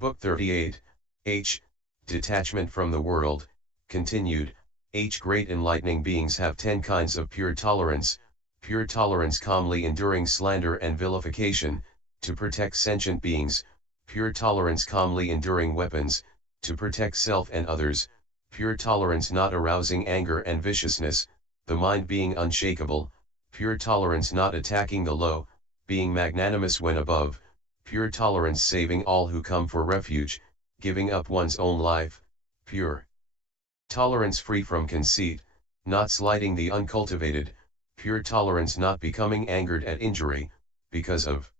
Book 38, H. Detachment from the world, continued. H. Great enlightening beings have 10 kinds of pure tolerance calmly enduring slander and vilification, to protect sentient beings, pure tolerance calmly enduring weapons, to protect self and others, pure tolerance not arousing anger and viciousness, the mind being unshakable, pure tolerance not attacking the low, being magnanimous when above, pure tolerance saving all who come for refuge, giving up one's own life, pure tolerance free from conceit, not slighting the uncultivated, pure tolerance not becoming angered at injury, because of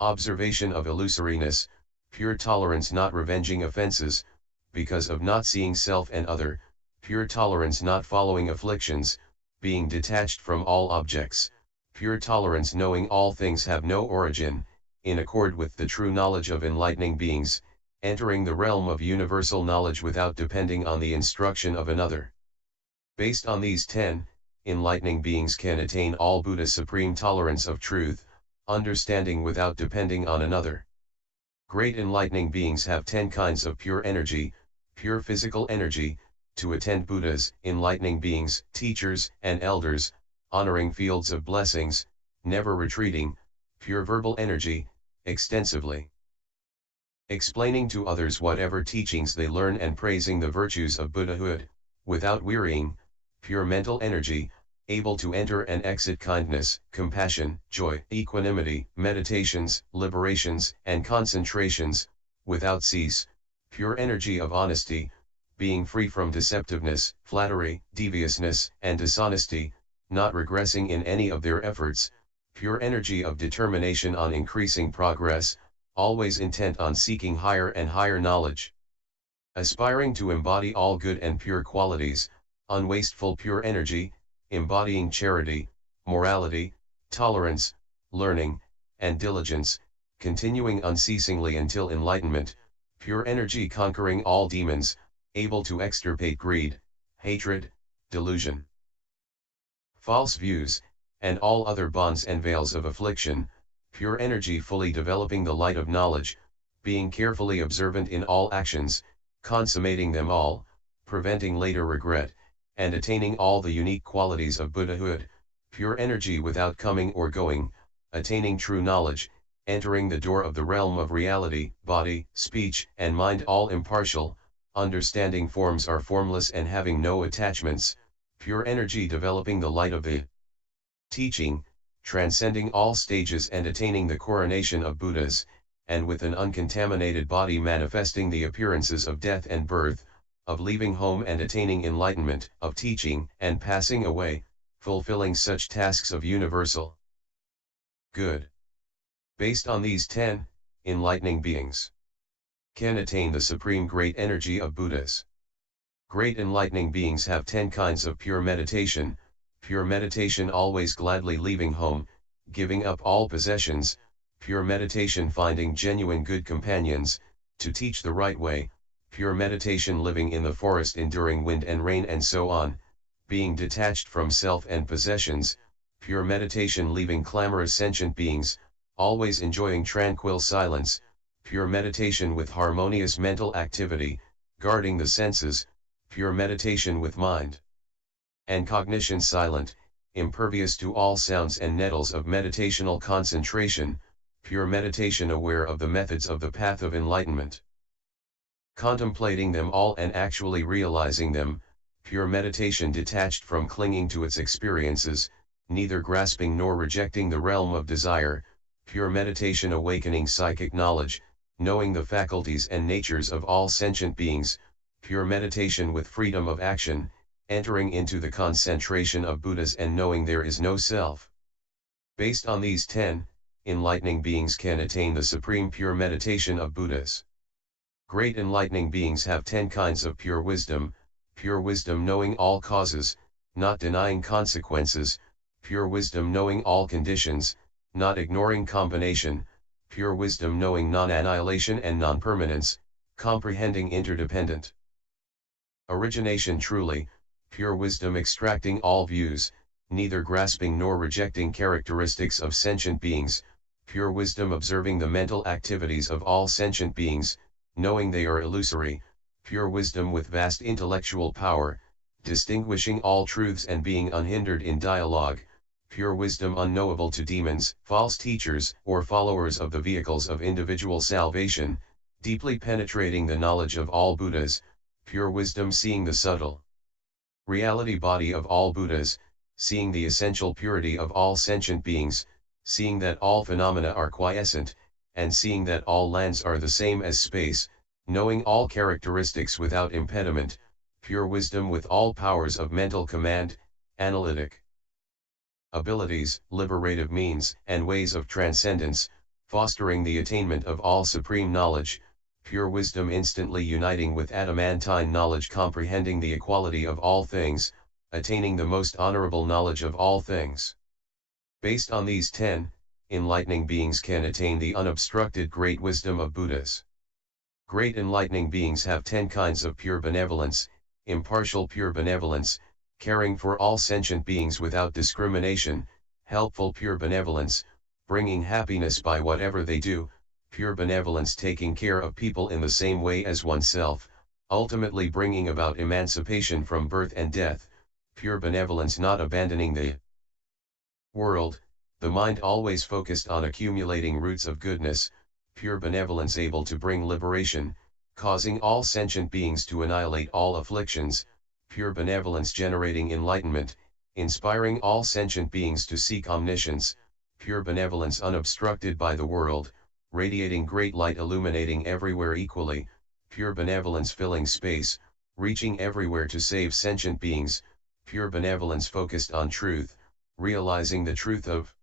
observation of illusoriness, pure tolerance not revenging offenses, because of not seeing self and other, pure tolerance not following afflictions, being detached from all objects, pure tolerance knowing all things have no origin, in accord with the true knowledge of enlightening beings, entering the realm of universal knowledge without depending on the instruction of another. Based on these 10, enlightening beings can attain all Buddha's supreme tolerance of truth, understanding without depending on another. Great enlightening beings have 10 kinds of pure energy, pure physical energy, to attend Buddhas, enlightening beings, teachers, and elders, honoring fields of blessings, never retreating, pure verbal energy, extensively explaining to others whatever teachings they learn and praising the virtues of Buddhahood, without wearying, pure mental energy, able to enter and exit kindness, compassion, joy, equanimity, meditations, liberations, and concentrations, without cease, pure energy of honesty, being free from deceptiveness, flattery, deviousness, and dishonesty, not regressing in any of their efforts, pure energy of determination on increasing progress, always intent on seeking higher and higher knowledge. Aspiring to embody all good and pure qualities, unwasteful pure energy, embodying charity, morality, tolerance, learning, and diligence, continuing unceasingly until enlightenment, pure energy conquering all demons, able to extirpate greed, hatred, delusion, false views, and all other bonds and veils of affliction, pure energy fully developing the light of knowledge, being carefully observant in all actions, consummating them all, preventing later regret, and attaining all the unique qualities of Buddhahood, pure energy without coming or going, attaining true knowledge, entering the door of the realm of reality, body, speech, and mind all impartial, understanding forms are formless and having no attachments, pure energy developing the light of the teaching, transcending all stages and attaining the coronation of Buddhas, and with an uncontaminated body manifesting the appearances of death and birth, of leaving home and attaining enlightenment, of teaching and passing away, fulfilling such tasks of universal good. Based on these 10, enlightening beings can attain the supreme great energy of Buddhas. Great enlightening beings have 10 kinds of pure meditation always gladly leaving home, giving up all possessions, pure meditation finding genuine good companions, to teach the right way, pure meditation living in the forest enduring wind and rain and so on, being detached from self and possessions, pure meditation leaving clamorous sentient beings, always enjoying tranquil silence, pure meditation with harmonious mental activity, guarding the senses, pure meditation with mind and cognition silent, impervious to all sounds and nettles of meditational concentration, pure meditation aware of the methods of the path of enlightenment, contemplating them all and actually realizing them, pure meditation detached from clinging to its experiences, neither grasping nor rejecting the realm of desire, pure meditation awakening psychic knowledge, knowing the faculties and natures of all sentient beings, pure meditation with freedom of action, entering into the concentration of Buddhas and knowing there is no self. Based on these 10, enlightening beings can attain the supreme pure meditation of Buddhas. Great enlightening beings have 10 kinds of pure wisdom knowing all causes, not denying consequences, pure wisdom knowing all conditions, not ignoring combination, pure wisdom knowing non-annihilation and non-permanence, comprehending interdependent origination truly, pure wisdom extracting all views, neither grasping nor rejecting characteristics of sentient beings, pure wisdom observing the mental activities of all sentient beings, knowing they are illusory, pure wisdom with vast intellectual power, distinguishing all truths and being unhindered in dialogue, pure wisdom unknowable to demons, false teachers, or followers of the vehicles of individual salvation, deeply penetrating the knowledge of all Buddhas, pure wisdom seeing the subtle reality body of all Buddhas, seeing the essential purity of all sentient beings, seeing that all phenomena are quiescent, and seeing that all lands are the same as space, knowing all characteristics without impediment, pure wisdom with all powers of mental command, analytic abilities, liberative means, and ways of transcendence, fostering the attainment of all supreme knowledge, pure wisdom instantly uniting with adamantine knowledge comprehending the equality of all things, attaining the most honorable knowledge of all things. Based on these 10, enlightening beings can attain the unobstructed great wisdom of Buddhas. Great enlightening beings have 10 kinds of pure benevolence, impartial pure benevolence, caring for all sentient beings without discrimination, helpful pure benevolence, bringing happiness by whatever they do, pure benevolence taking care of people in the same way as oneself, ultimately bringing about emancipation from birth and death, pure benevolence not abandoning the world, the mind always focused on accumulating roots of goodness, pure benevolence able to bring liberation, causing all sentient beings to annihilate all afflictions, pure benevolence generating enlightenment, inspiring all sentient beings to seek omniscience, pure benevolence unobstructed by the world, radiating great light illuminating everywhere equally, pure benevolence filling space, reaching everywhere to save sentient beings, pure benevolence focused on truth, realizing the truth of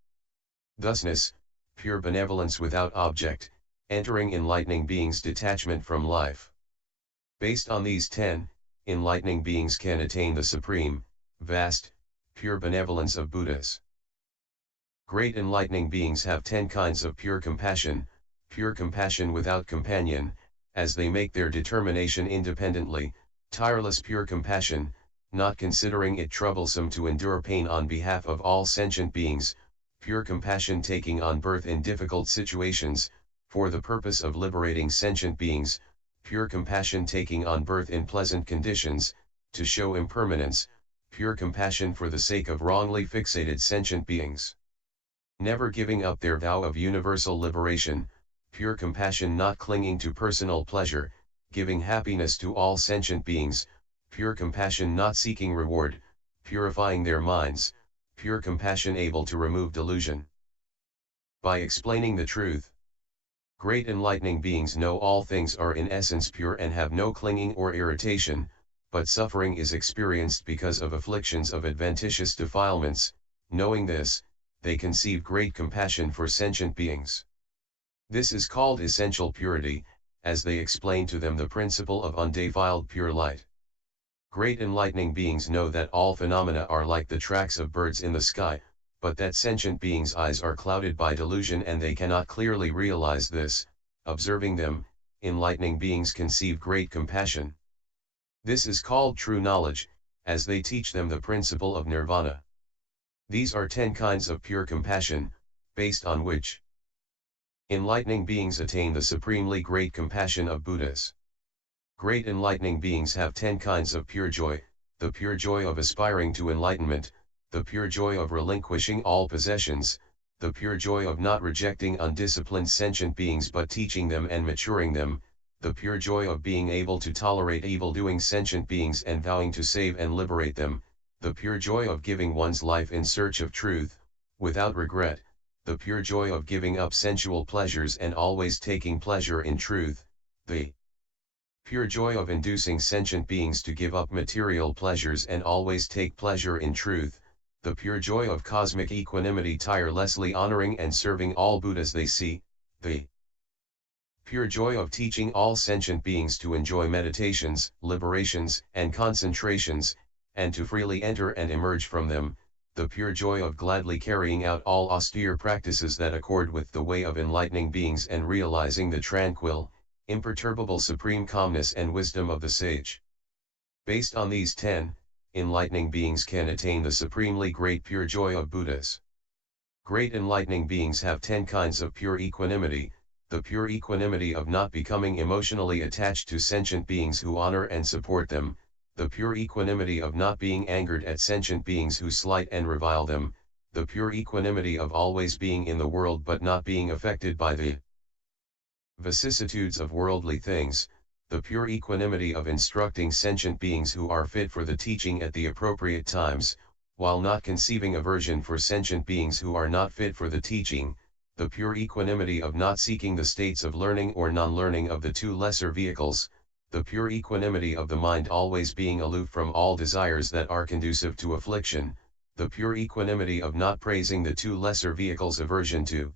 thusness, pure benevolence without object, entering enlightening beings detachment from life. Based on these 10, enlightening beings can attain the supreme, vast, pure benevolence of Buddhas. Great enlightening beings have 10 kinds of pure compassion without companion, as they make their determination independently, tireless pure compassion, not considering it troublesome to endure pain on behalf of all sentient beings, pure compassion taking on birth in difficult situations, for the purpose of liberating sentient beings, pure compassion taking on birth in pleasant conditions, to show impermanence, pure compassion for the sake of wrongly fixated sentient beings. Never giving up their vow of universal liberation, pure compassion not clinging to personal pleasure, giving happiness to all sentient beings, pure compassion not seeking reward, purifying their minds, pure compassion able to remove delusion. By explaining the truth, great enlightening beings know all things are in essence pure and have no clinging or irritation, but suffering is experienced because of afflictions of adventitious defilements. Knowing this, they conceive great compassion for sentient beings. This is called essential purity, as they explain to them the principle of undefiled pure light. Great enlightening beings know that all phenomena are like the tracks of birds in the sky, but that sentient beings' eyes are clouded by delusion and they cannot clearly realize this. Observing them, enlightening beings conceive great compassion. This is called true knowledge, as they teach them the principle of nirvana. These are 10 kinds of pure compassion, based on which enlightening beings attain the supremely great compassion of Buddhas. Great enlightening beings have 10 kinds of pure joy, the pure joy of aspiring to enlightenment, the pure joy of relinquishing all possessions, the pure joy of not rejecting undisciplined sentient beings but teaching them and maturing them, the pure joy of being able to tolerate evil-doing sentient beings and vowing to save and liberate them, the pure joy of giving one's life in search of truth, without regret, the pure joy of giving up sensual pleasures and always taking pleasure in truth, the pure joy of inducing sentient beings to give up material pleasures and always take pleasure in truth, the pure joy of cosmic equanimity tirelessly honoring and serving all Buddhas they see, the pure joy of teaching all sentient beings to enjoy meditations, liberations, and concentrations, and to freely enter and emerge from them, the pure joy of gladly carrying out all austere practices that accord with the way of enlightening beings and realizing the tranquil, imperturbable supreme calmness and wisdom of the sage. Based on these 10, enlightening beings can attain the supremely great pure joy of Buddhas. Great enlightening beings have 10 kinds of pure equanimity, the pure equanimity of not becoming emotionally attached to sentient beings who honor and support them, the pure equanimity of not being angered at sentient beings who slight and revile them, the pure equanimity of always being in the world but not being affected by the vicissitudes of worldly things, the pure equanimity of instructing sentient beings who are fit for the teaching at the appropriate times, while not conceiving aversion for sentient beings who are not fit for the teaching, the pure equanimity of not seeking the states of learning or non-learning of the two lesser vehicles, the pure equanimity of the mind always being aloof from all desires that are conducive to affliction, the pure equanimity of not praising the two lesser vehicles aversion to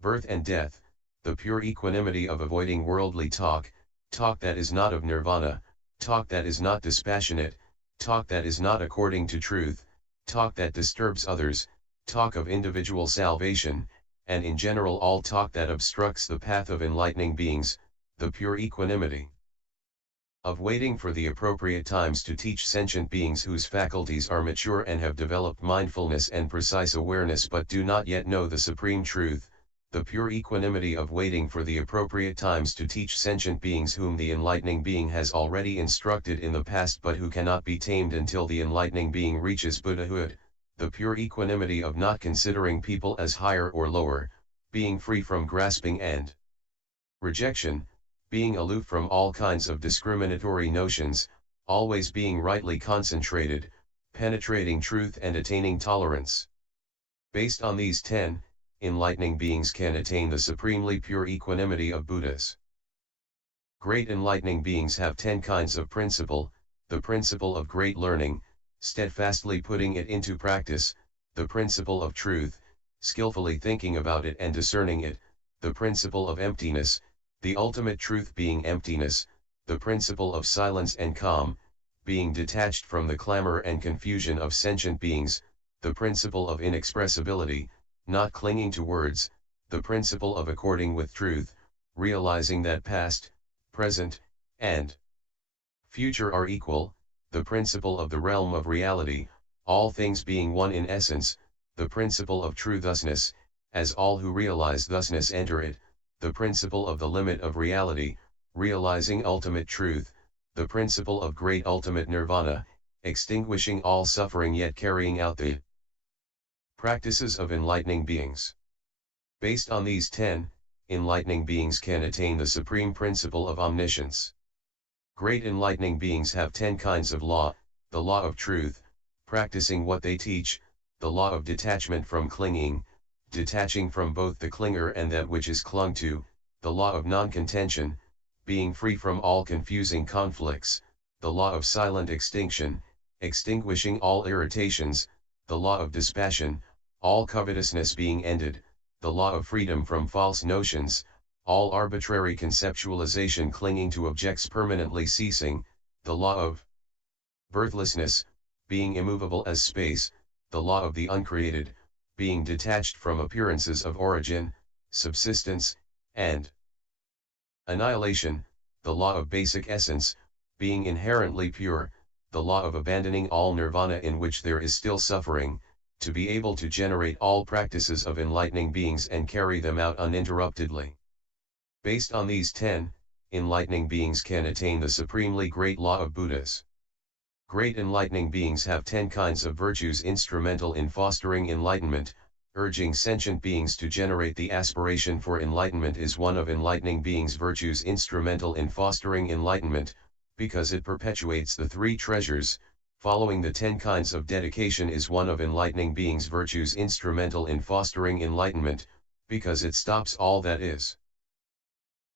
birth and death, the pure equanimity of avoiding worldly talk, talk that is not of nirvana, talk that is not dispassionate, talk that is not according to truth, talk that disturbs others, talk of individual salvation, and in general all talk that obstructs the path of enlightening beings, the pure equanimity of waiting for the appropriate times to teach sentient beings whose faculties are mature and have developed mindfulness and precise awareness but do not yet know the supreme truth, the pure equanimity of waiting for the appropriate times to teach sentient beings whom the enlightening being has already instructed in the past but who cannot be tamed until the enlightening being reaches Buddhahood, the pure equanimity of not considering people as higher or lower, being free from grasping and rejection, being aloof from all kinds of discriminatory notions, always being rightly concentrated, penetrating truth and attaining tolerance. Based on these 10, enlightening beings can attain the supremely pure equanimity of Buddhas. Great enlightening beings have 10 kinds of principle, the principle of great learning, steadfastly putting it into practice, the principle of truth, skillfully thinking about it and discerning it, the principle of emptiness, the ultimate truth being emptiness, the principle of silence and calm, being detached from the clamor and confusion of sentient beings, the principle of inexpressibility, not clinging to words, the principle of according with truth, realizing that past, present, and future are equal, the principle of the realm of reality, all things being one in essence, the principle of true thusness, as all who realize thusness enter it, the principle of the limit of reality, realizing ultimate truth, the principle of great ultimate nirvana, extinguishing all suffering yet carrying out the practices of enlightening beings. Based on these 10, enlightening beings can attain the supreme principle of omniscience. Great enlightening beings have 10 kinds of law, the law of truth, practicing what they teach, the law of detachment from clinging, detaching from both the clinger and that which is clung to, the law of non-contention, being free from all confusing conflicts, the law of silent extinction, extinguishing all irritations, the law of dispassion, all covetousness being ended, the law of freedom from false notions, all arbitrary conceptualization clinging to objects permanently ceasing, the law of birthlessness, being immovable as space, the law of the uncreated, being detached from appearances of origin, subsistence, and annihilation, the law of basic essence, being inherently pure, the law of abandoning all nirvana in which there is still suffering, to be able to generate all practices of enlightening beings and carry them out uninterruptedly. Based on these 10, enlightening beings can attain the supremely great law of Buddhas. Great enlightening beings have 10 kinds of virtues instrumental in fostering enlightenment, urging sentient beings to generate the aspiration for enlightenment is one of enlightening beings' virtues instrumental in fostering enlightenment, because it perpetuates the 3 treasures. Following the 10 kinds of dedication is one of enlightening beings' virtues instrumental in fostering enlightenment, because it stops all that is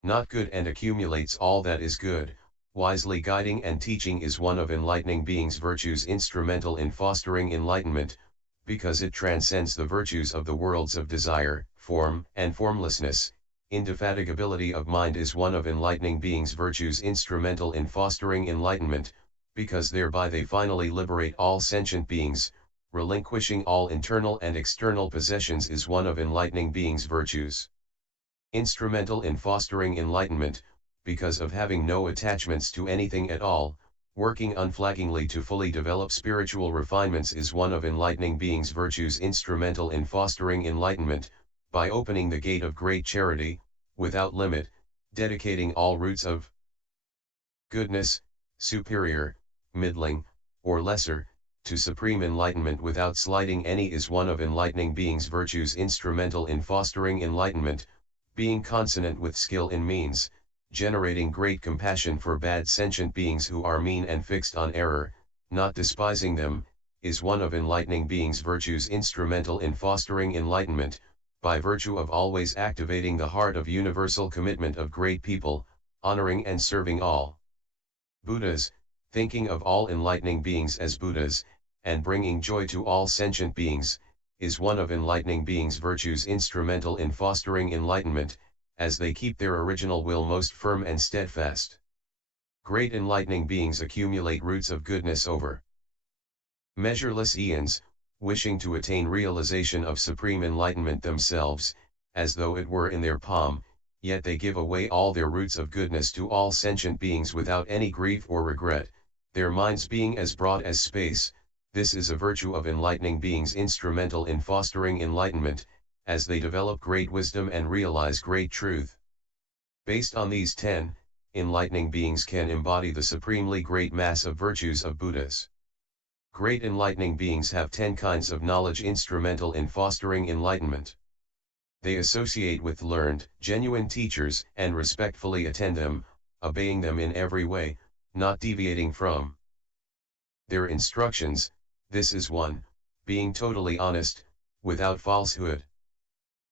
not good and accumulates all that is good. Wisely guiding and teaching is one of enlightening beings' virtues instrumental in fostering enlightenment, because it transcends the virtues of the worlds of desire, form, and formlessness. Indefatigability of mind is one of enlightening beings' virtues instrumental in fostering enlightenment, because thereby they finally liberate all sentient beings. Relinquishing all internal and external possessions is one of enlightening beings' virtues instrumental in fostering enlightenment, because of having no attachments to anything at all. Working unflaggingly to fully develop spiritual refinements is one of enlightening beings' virtues instrumental in fostering enlightenment, by opening the gate of great charity, without limit, dedicating all roots of goodness, superior, middling, or lesser, to supreme enlightenment without slighting any is one of enlightening beings' virtues instrumental in fostering enlightenment, being consonant with skill in means, generating great compassion for bad sentient beings who are mean and fixed on error, not despising them, is one of enlightening beings' virtues instrumental in fostering enlightenment, by virtue of always activating the heart of universal commitment of great people, honoring and serving all Buddhas, thinking of all enlightening beings as Buddhas, and bringing joy to all sentient beings, is one of enlightening beings' virtues instrumental in fostering enlightenment, as they keep their original will most firm and steadfast. Great enlightening beings accumulate roots of goodness over measureless eons, wishing to attain realization of supreme enlightenment themselves, as though it were in their palm, yet they give away all their roots of goodness to all sentient beings without any grief or regret, their minds being as broad as space. This is a virtue of enlightening beings instrumental in fostering enlightenment, as they develop great wisdom and realize great truth. Based on these 10, enlightening beings can embody the supremely great mass of virtues of Buddhas. Great enlightening beings have 10 kinds of knowledge instrumental in fostering enlightenment. They associate with learned, genuine teachers, and respectfully attend them, obeying them in every way, not deviating from their instructions. This is 1, being totally honest, without falsehood.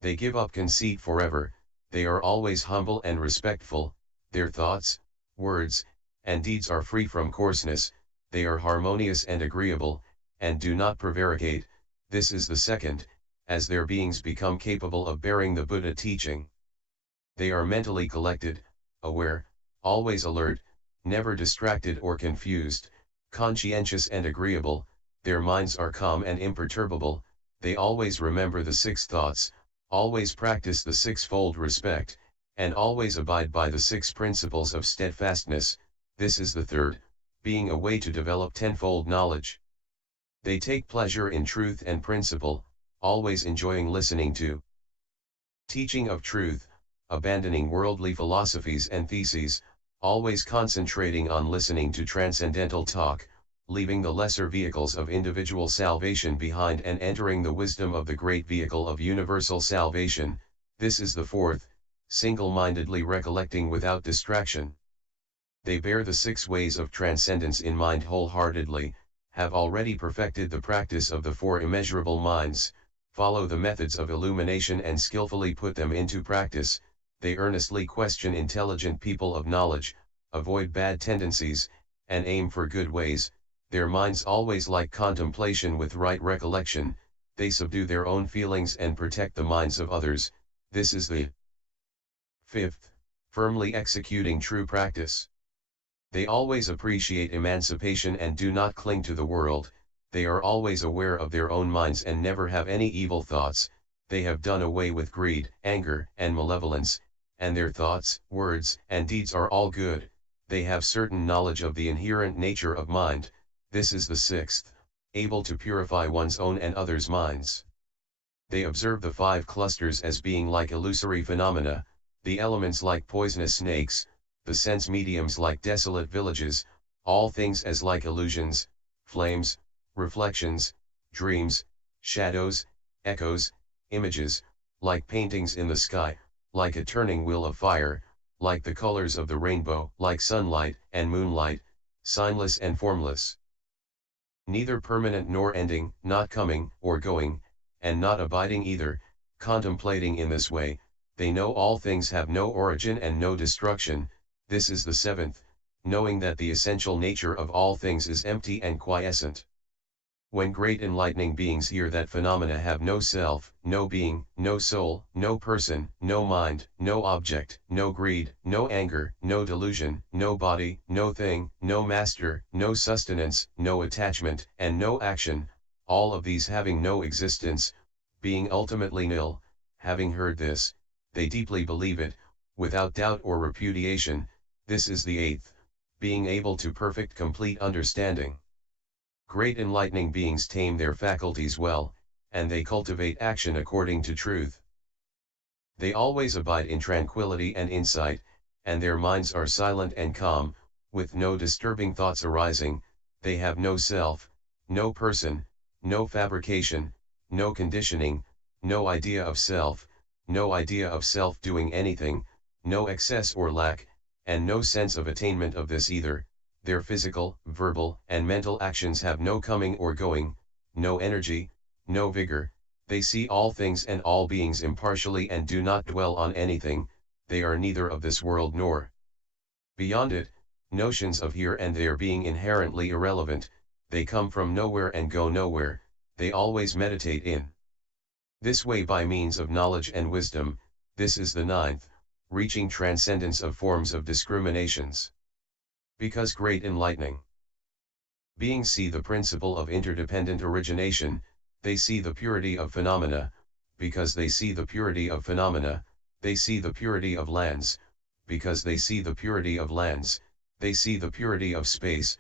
They give up conceit forever, they are always humble and respectful, their thoughts, words, and deeds are free from coarseness, they are harmonious and agreeable, and do not prevaricate. This is the 2nd, as their beings become capable of bearing the Buddha teaching. They are mentally collected, aware, always alert, never distracted or confused, conscientious and agreeable, their minds are calm and imperturbable, they always remember the 6 thoughts, always practice the 6-fold respect, and always abide by the 6 principles of steadfastness. This is the 3rd, being a way to develop 10-fold knowledge. They take pleasure in truth and principle, always enjoying listening to teaching of truth, abandoning worldly philosophies and theses, always concentrating on listening to transcendental talk, leaving the lesser vehicles of individual salvation behind and entering the wisdom of the great vehicle of universal salvation. This is the 4th, single-mindedly recollecting without distraction. They bear the 6 ways of transcendence in mind wholeheartedly, have already perfected the practice of the 4 immeasurable minds, follow the methods of illumination and skillfully put them into practice. They earnestly question intelligent people of knowledge, avoid bad tendencies, and aim for good ways. Their minds always like contemplation with right recollection, they subdue their own feelings and protect the minds of others. This is the 5th, firmly executing true practice. They always appreciate emancipation and do not cling to the world, they are always aware of their own minds and never have any evil thoughts, they have done away with greed, anger, and malevolence, and their thoughts, words, and deeds are all good. They have certain knowledge of the inherent nature of mind. This is the 6th, able to purify one's own and others' minds. They observe the 5 clusters as being like illusory phenomena, the elements like poisonous snakes, the sense mediums like desolate villages, all things as like illusions, flames, reflections, dreams, shadows, echoes, images, like paintings in the sky, like a turning wheel of fire, like the colors of the rainbow, like sunlight and moonlight, signless and formless. Neither permanent nor ending, not coming or going, and not abiding either, contemplating in this way, they know all things have no origin and no destruction. This is the 7th, knowing that the essential nature of all things is empty and quiescent. When great enlightening beings hear that phenomena have no self, no being, no soul, no person, no mind, no object, no greed, no anger, no delusion, no body, no thing, no master, no sustenance, no attachment, and no action, all of these having no existence, being ultimately nil, having heard this, they deeply believe it, without doubt or repudiation. This is the 8th, being able to perfect complete understanding. Great enlightening beings tame their faculties well, and they cultivate action according to truth. They always abide in tranquility and insight, and their minds are silent and calm, with no disturbing thoughts arising. They have no self, no person, no fabrication, no conditioning, no idea of self doing anything, no excess or lack, and no sense of attainment of this either. Their physical, verbal, and mental actions have no coming or going, no energy, no vigor. They see all things and all beings impartially and do not dwell on anything. They are neither of this world nor beyond it, notions of here and there being inherently irrelevant. They come from nowhere and go nowhere. They always meditate in this way by means of knowledge and wisdom. This is the ninth, reaching transcendence of forms of discriminations. Because great enlightening beings see the principle of interdependent origination, they see the purity of phenomena. Because they see the purity of phenomena, they see the purity of lands. Because they see the purity of lands, they see the purity of space.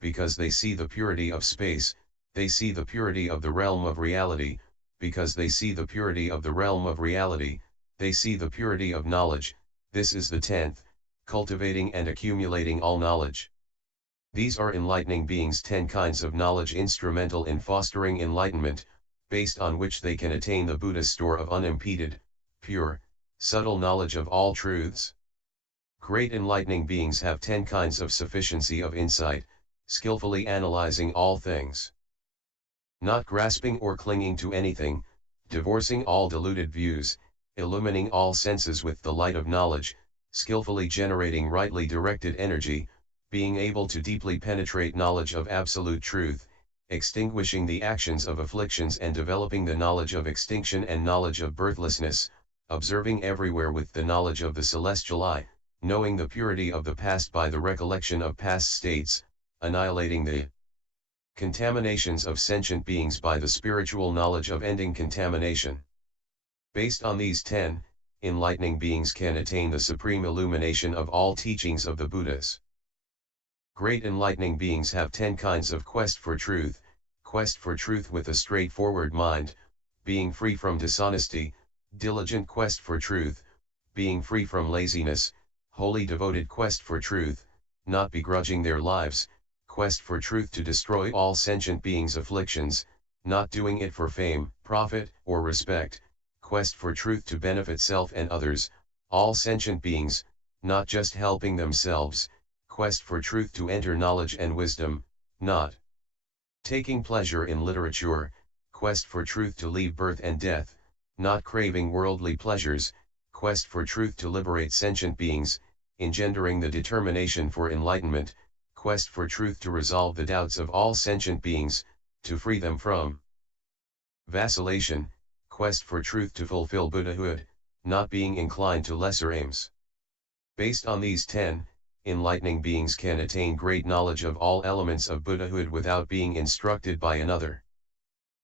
Because they see the purity of space, they see the purity of the realm of reality. Because they see the purity of the realm of reality, they see the purity of knowledge. This is the 10th, cultivating and accumulating all knowledge. These are enlightening beings, 10 kinds of knowledge instrumental in fostering enlightenment, based on which they can attain the Buddha's store of unimpeded, pure, subtle knowledge of all truths. Great enlightening beings have 10 kinds of sufficiency of insight, skillfully analyzing all things. Not grasping or clinging to anything, divorcing all deluded views, illumining all senses with the light of knowledge, skillfully generating rightly directed energy, being able to deeply penetrate knowledge of absolute truth, extinguishing the actions of afflictions and developing the knowledge of extinction and knowledge of birthlessness, observing everywhere with the knowledge of the celestial eye, knowing the purity of the past by the recollection of past states, annihilating the contaminations of sentient beings by the spiritual knowledge of ending contamination. Based on these 10, enlightening beings can attain the supreme illumination of all teachings of the Buddhas. Great enlightening beings have 10 kinds of quest for truth with a straightforward mind, being free from dishonesty, diligent quest for truth, being free from laziness, wholly devoted quest for truth, not begrudging their lives, quest for truth to destroy all sentient beings' afflictions, not doing it for fame, profit, or respect, quest for truth to benefit self and others, all sentient beings, not just helping themselves, quest for truth to enter knowledge and wisdom, not taking pleasure in literature, quest for truth to leave birth and death, not craving worldly pleasures, quest for truth to liberate sentient beings, engendering the determination for enlightenment, quest for truth to resolve the doubts of all sentient beings, to free them from vacillation, quest for truth to fulfill Buddhahood, not being inclined to lesser aims. Based on these 10, enlightening beings can attain great knowledge of all elements of Buddhahood without being instructed by another.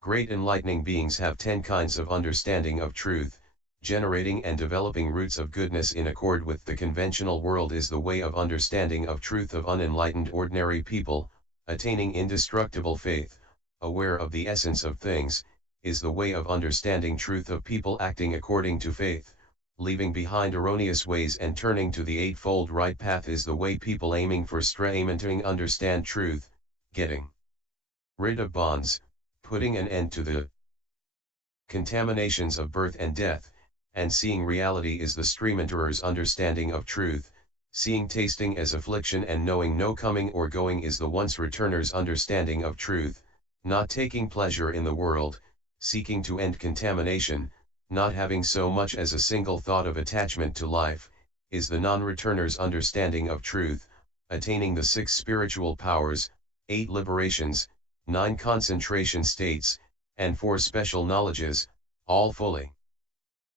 Great enlightening beings have 10 kinds of understanding of truth, generating and developing roots of goodness in accord with the conventional world is the way of understanding of truth of unenlightened ordinary people, attaining indestructible faith, aware of the essence of things, is the way of understanding truth of people acting according to faith, leaving behind erroneous ways and turning to the eightfold right path is the way people aiming for enlightenment understand truth, getting rid of bonds, putting an end to the contaminations of birth and death, and seeing reality is the streamenterer's understanding of truth, seeing tasting as affliction and knowing no coming or going is the once returner's understanding of truth, not taking pleasure in the world, seeking to end contamination, not having so much as a single thought of attachment to life, is the non-returner's understanding of truth, attaining the 6 spiritual powers, 8 liberations, 9 concentration states, and 4 special knowledges, all fully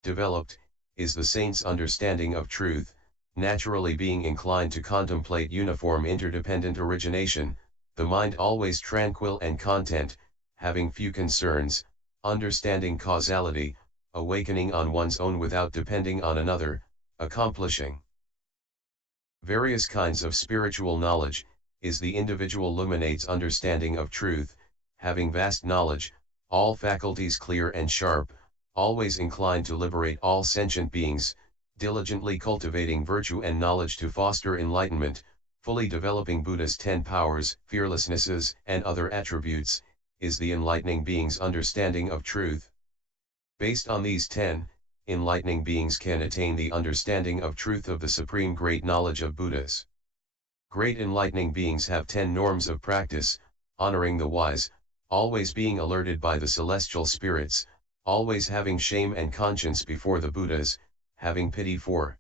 developed, is the saint's understanding of truth, naturally being inclined to contemplate uniform interdependent origination, the mind always tranquil and content, having few concerns, understanding causality, awakening on one's own without depending on another, accomplishing Various kinds of spiritual knowledge, is the individual illuminates understanding of truth, having vast knowledge, all faculties clear and sharp, always inclined to liberate all sentient beings, diligently cultivating virtue and knowledge to foster enlightenment, fully developing Buddha's 10 powers, fearlessnesses, and other attributes, is the enlightening being's understanding of truth. Based on these 10, enlightening beings can attain the understanding of truth of the supreme great knowledge of Buddhas. Great enlightening beings have 10 norms of practice: honoring the wise, always being alerted by the celestial spirits, always having shame and conscience before the Buddhas, having pity for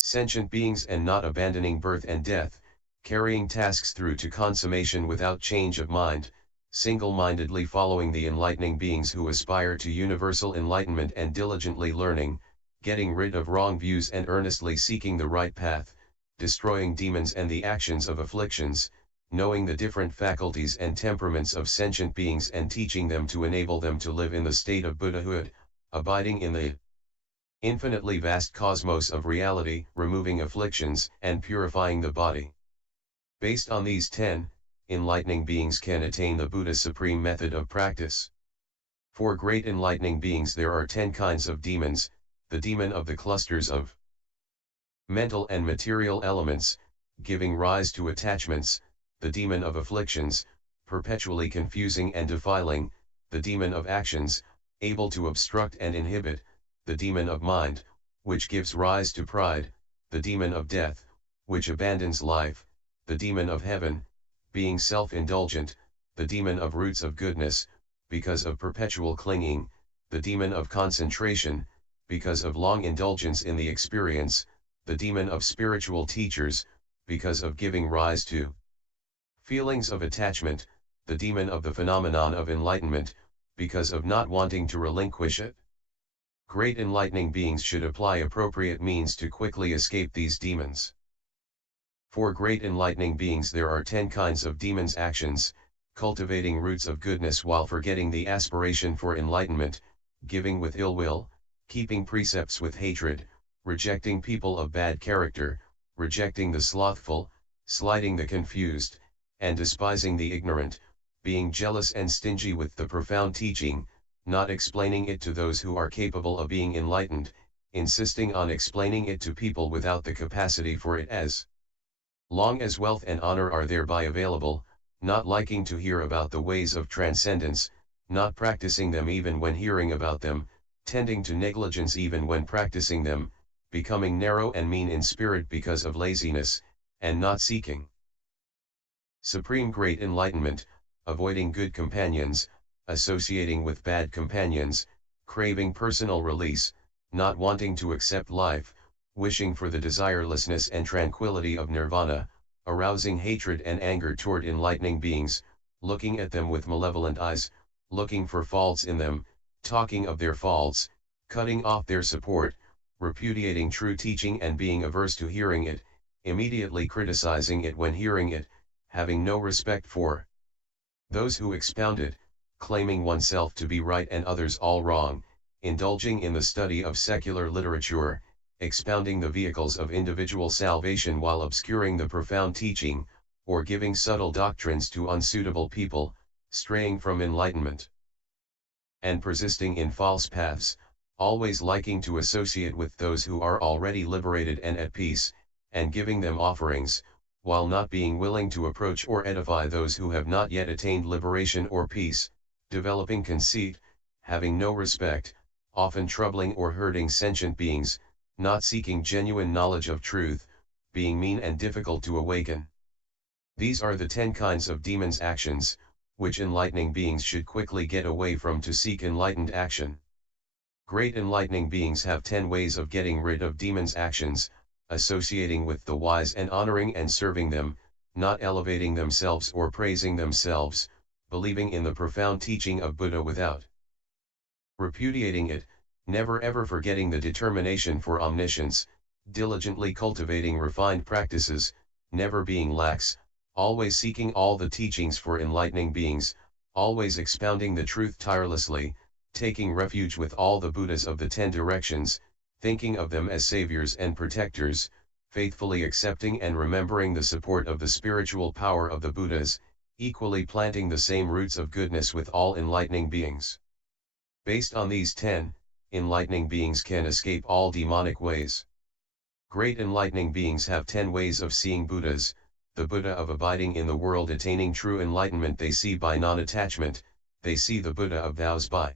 sentient beings and not abandoning birth and death, carrying tasks through to consummation without change of mind, single-mindedly following the enlightening beings who aspire to universal enlightenment and diligently learning, getting rid of wrong views and earnestly seeking the right path, destroying demons and the actions of afflictions, knowing the different faculties and temperaments of sentient beings and teaching them to enable them to live in the state of Buddhahood, abiding in the infinitely vast cosmos of reality, removing afflictions and purifying the body. Based on these 10, enlightening beings can attain the Buddha's supreme method of practice. For great enlightening beings there are 10 kinds of demons: the demon of the clusters of mental and material elements, giving rise to attachments; the demon of afflictions, perpetually confusing and defiling; the demon of actions, able to obstruct and inhibit; the demon of mind, which gives rise to pride; the demon of death, which abandons life; the demon of heaven, being self-indulgent; the demon of roots of goodness, because of perpetual clinging; the demon of concentration, because of long indulgence in the experience; the demon of spiritual teachers, because of giving rise to feelings of attachment; the demon of the phenomenon of enlightenment, because of not wanting to relinquish it. Great enlightening beings should apply appropriate means to quickly escape these demons. For great enlightening beings there are 10 kinds of demons' actions: cultivating roots of goodness while forgetting the aspiration for enlightenment, giving with ill will, keeping precepts with hatred, rejecting people of bad character, rejecting the slothful, slighting the confused, and despising the ignorant, being jealous and stingy with the profound teaching, not explaining it to those who are capable of being enlightened, insisting on explaining it to people without the capacity for it as long as wealth and honor are thereby available, not liking to hear about the ways of transcendence, not practicing them even when hearing about them, tending to negligence even when practicing them, becoming narrow and mean in spirit because of laziness, and not seeking supreme great enlightenment, avoiding good companions, associating with bad companions, craving personal release, not wanting to accept life, wishing for the desirelessness and tranquility of nirvana, arousing hatred and anger toward enlightening beings, looking at them with malevolent eyes, looking for faults in them, talking of their faults, cutting off their support, repudiating true teaching and being averse to hearing it, immediately criticizing it when hearing it, having no respect for those who expound it, claiming oneself to be right and others all wrong, indulging in the study of secular literature, expounding the vehicles of individual salvation while obscuring the profound teaching, or giving subtle doctrines to unsuitable people, straying from enlightenment, and persisting in false paths, always liking to associate with those who are already liberated and at peace, and giving them offerings, while not being willing to approach or edify those who have not yet attained liberation or peace, developing conceit, having no respect, often troubling or hurting sentient beings, not seeking genuine knowledge of truth, being mean and difficult to awaken. These are the 10 kinds of demons' actions, which enlightening beings should quickly get away from to seek enlightened action. Great enlightening beings have 10 ways of getting rid of demons' actions: associating with the wise and honoring and serving them, not elevating themselves or praising themselves, believing in the profound teaching of Buddha without repudiating it, never ever forgetting the determination for omniscience, diligently cultivating refined practices, never being lax, always seeking all the teachings for enlightening beings, always expounding the truth tirelessly, taking refuge with all the Buddhas of the 10 directions, thinking of them as saviors and protectors, faithfully accepting and remembering the support of the spiritual power of the Buddhas, equally planting the same roots of goodness with all enlightening beings. Based on these 10, enlightening beings can escape all demonic ways. Great enlightening beings have 10 ways of seeing Buddhas: the Buddha of abiding in the world attaining true enlightenment they see by non-attachment, they see the Buddha of vows by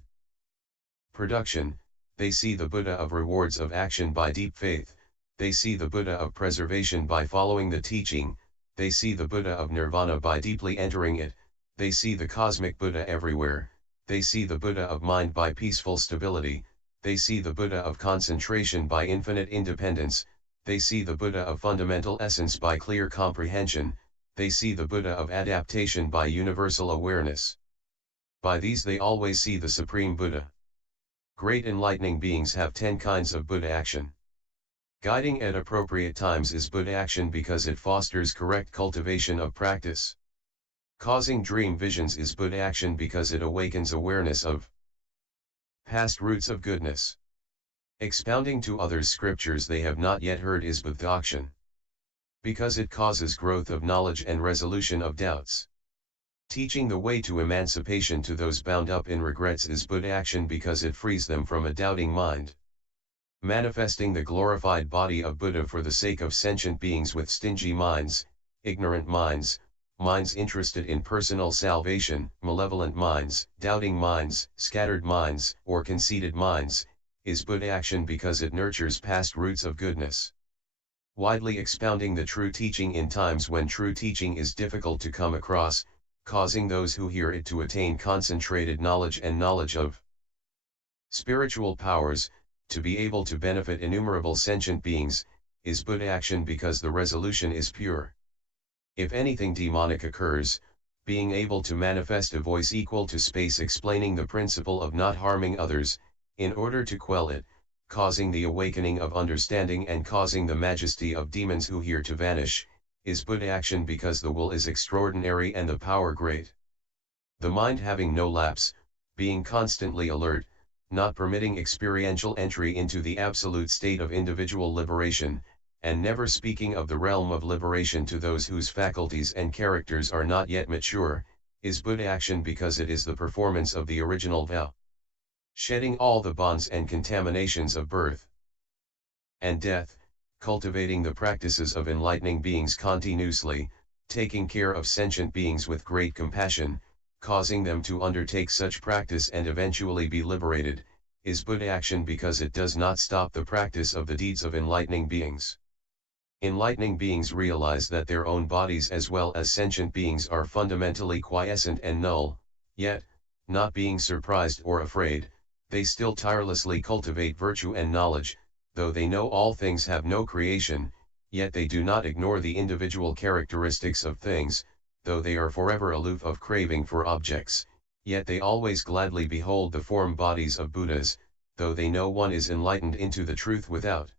production, they see the Buddha of rewards of action by deep faith, they see the Buddha of preservation by following the teaching, they see the Buddha of nirvana by deeply entering it, they see the cosmic Buddha everywhere, they see the Buddha of mind by peaceful stability, they see the Buddha of concentration by infinite independence, they see the Buddha of fundamental essence by clear comprehension, they see the Buddha of adaptation by universal awareness. By these they always see the Supreme Buddha. Great enlightening beings have 10 kinds of Buddha action. Guiding at appropriate times is Buddha action because it fosters correct cultivation of practice. Causing dream visions is Buddha action because it awakens awareness of past roots of goodness. Expounding to others scriptures they have not yet heard is Buddha action, because it causes growth of knowledge and resolution of doubts. Teaching the way to emancipation to those bound up in regrets is Buddha action because it frees them from a doubting mind. Manifesting the glorified body of Buddha for the sake of sentient beings with stingy minds, ignorant minds, minds interested in personal salvation, malevolent minds, doubting minds, scattered minds, or conceited minds, is Buddha action because it nurtures past roots of goodness. Widely expounding the true teaching in times when true teaching is difficult to come across, causing those who hear it to attain concentrated knowledge and knowledge of spiritual powers, to be able to benefit innumerable sentient beings, is Buddha action because the resolution is pure. If anything demonic occurs, being able to manifest a voice equal to space explaining the principle of not harming others, in order to quell it, causing the awakening of understanding and causing the majesty of demons who hear to vanish, is Buddha action because the will is extraordinary and the power great. The mind having no lapse, being constantly alert, not permitting experiential entry into the absolute state of individual liberation, and never speaking of the realm of liberation to those whose faculties and characters are not yet mature, is Buddha action because it is the performance of the original vow. Shedding all the bonds and contaminations of birth and death, cultivating the practices of enlightening beings continuously, taking care of sentient beings with great compassion, causing them to undertake such practice and eventually be liberated, is Buddha action because it does not stop the practice of the deeds of enlightening beings. Enlightening beings realize that their own bodies as well as sentient beings are fundamentally quiescent and null, yet, not being surprised or afraid, they still tirelessly cultivate virtue and knowledge, though they know all things have no creation, yet they do not ignore the individual characteristics of things, though they are forever aloof of craving for objects, yet they always gladly behold the form bodies of Buddhas, though they know one is enlightened into the truth without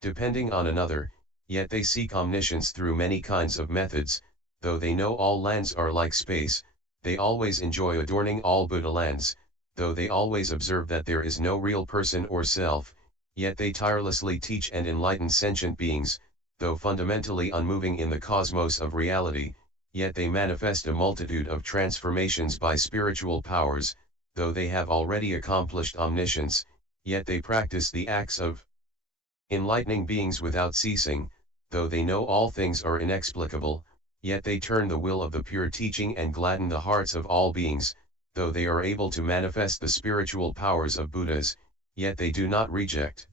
depending on another, yet they seek omniscience through many kinds of methods, though they know all lands are like space, they always enjoy adorning all Buddha lands, though they always observe that there is no real person or self, yet they tirelessly teach and enlighten sentient beings, though fundamentally unmoving in the cosmos of reality, yet they manifest a multitude of transformations by spiritual powers, though they have already accomplished omniscience, yet they practice the acts of enlightening beings without ceasing, though they know all things are inexplicable, yet they turn the will of the pure teaching and gladden the hearts of all beings, though they are able to manifest the spiritual powers of Buddhas, yet they do not reject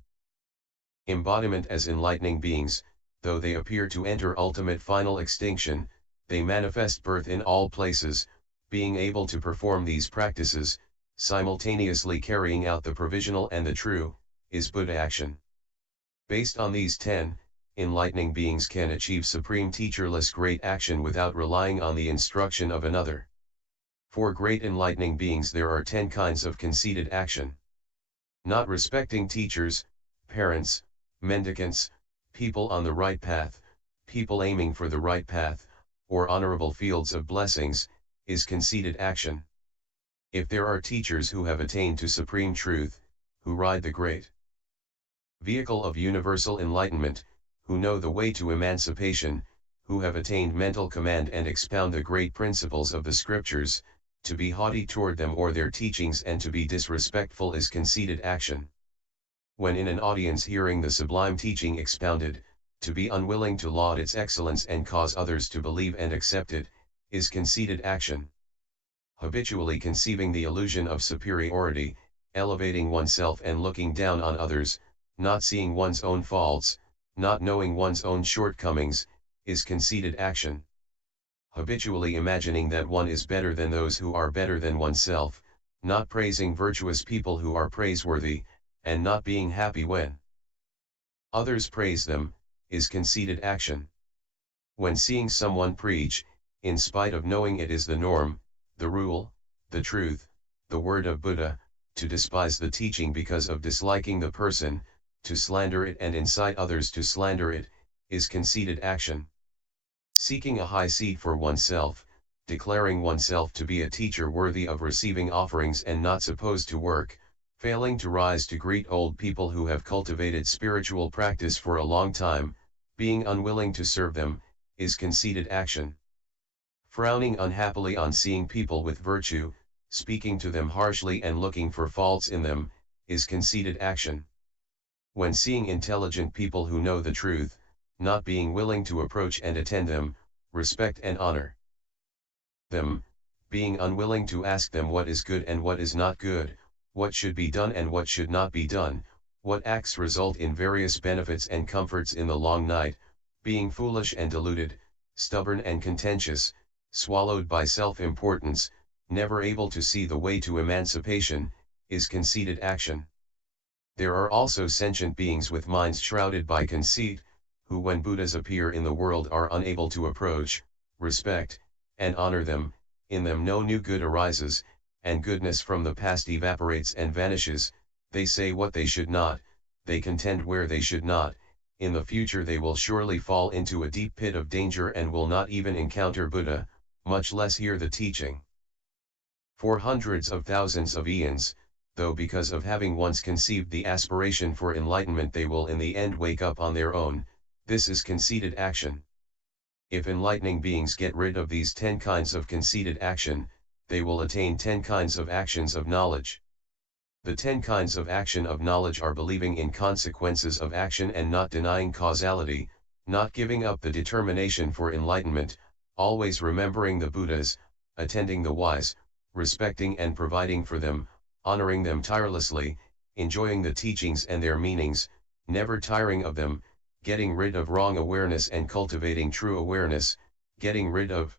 embodiment as enlightening beings, though they appear to enter ultimate final extinction, they manifest birth in all places, being able to perform these practices, simultaneously carrying out the provisional and the true, is Buddha action. Based on these 10, enlightening beings can achieve supreme teacherless great action without relying on the instruction of another. For great enlightening beings there are 10 kinds of conceited action. Not respecting teachers, parents, mendicants, people on the right path, people aiming for the right path, or honorable fields of blessings, is conceited action. If there are teachers who have attained to supreme truth, who ride the great vehicle of universal enlightenment, who know the way to emancipation, who have attained mental command and expound the great principles of the scriptures, to be haughty toward them or their teachings and to be disrespectful is conceited action. When in an audience hearing the sublime teaching expounded, to be unwilling to laud its excellence and cause others to believe and accept it, is conceited action. Habitually conceiving the illusion of superiority, elevating oneself and looking down on others, not seeing one's own faults, not knowing one's own shortcomings, is conceited action. Habitually imagining that one is better than those who are better than oneself, not praising virtuous people who are praiseworthy, and not being happy when others praise them, is conceited action. When seeing someone preach, in spite of knowing it is the norm, the rule, the truth, the word of Buddha, to despise the teaching because of disliking the person, to slander it and incite others to slander it, is conceited action. Seeking a high seat for oneself, declaring oneself to be a teacher worthy of receiving offerings and not supposed to work, failing to rise to greet old people who have cultivated spiritual practice for a long time, being unwilling to serve them, is conceited action. Frowning unhappily on seeing people with virtue, speaking to them harshly and looking for faults in them, is conceited action. When seeing intelligent people who know the truth, not being willing to approach and attend them, respect and honor them, being unwilling to ask them what is good and what is not good, what should be done and what should not be done, what acts result in various benefits and comforts in the long night, being foolish and deluded, stubborn and contentious, swallowed by self-importance, never able to see the way to emancipation, is conceited action. There are also sentient beings with minds shrouded by conceit, who when Buddhas appear in the world are unable to approach, respect, and honor them, in them no new good arises, and goodness from the past evaporates and vanishes, they say what they should not, they contend where they should not, in the future they will surely fall into a deep pit of danger and will not even encounter Buddha, much less hear the teaching. For hundreds of thousands of eons, though because of having once conceived the aspiration for enlightenment they will in the end wake up on their own, this is conceited action. If enlightening beings get rid of these 10 kinds of conceited action, they will attain 10 kinds of actions of knowledge. The 10 kinds of action of knowledge are believing in consequences of action and not denying causality, not giving up the determination for enlightenment, always remembering the Buddhas, attending the wise, respecting and providing for them, honoring them tirelessly, enjoying the teachings and their meanings, never tiring of them, getting rid of wrong awareness and cultivating true awareness, getting rid of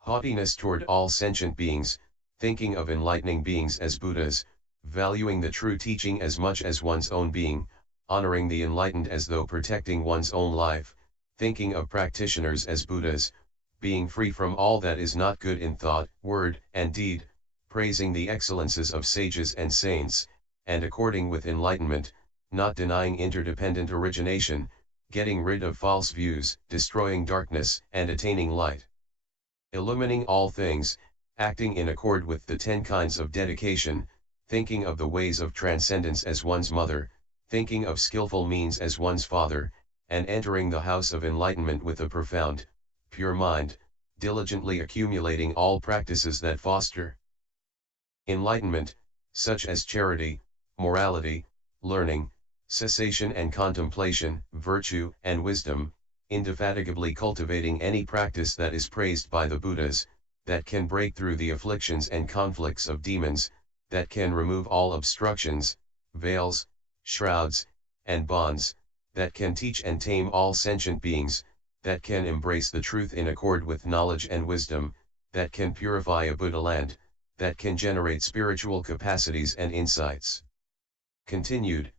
haughtiness toward all sentient beings, thinking of enlightening beings as Buddhas, valuing the true teaching as much as one's own being, honoring the enlightened as though protecting one's own life, thinking of practitioners as Buddhas, being free from all that is not good in thought, word, and deed, praising the excellences of sages and saints, and according with enlightenment, not denying interdependent origination, getting rid of false views, destroying darkness, and attaining light. Illumining all things, acting in accord with the 10 kinds of dedication, thinking of the ways of transcendence as one's mother, thinking of skillful means as one's father, and entering the house of enlightenment with a profound, pure mind, diligently accumulating all practices that foster enlightenment, such as charity, morality, learning, cessation and contemplation, virtue and wisdom, indefatigably cultivating any practice that is praised by the Buddhas, that can break through the afflictions and conflicts of demons, that can remove all obstructions, veils, shrouds, and bonds, that can teach and tame all sentient beings, that can embrace the truth in accord with knowledge and wisdom, that can purify a Buddha land, that can generate spiritual capacities and insights. Continued.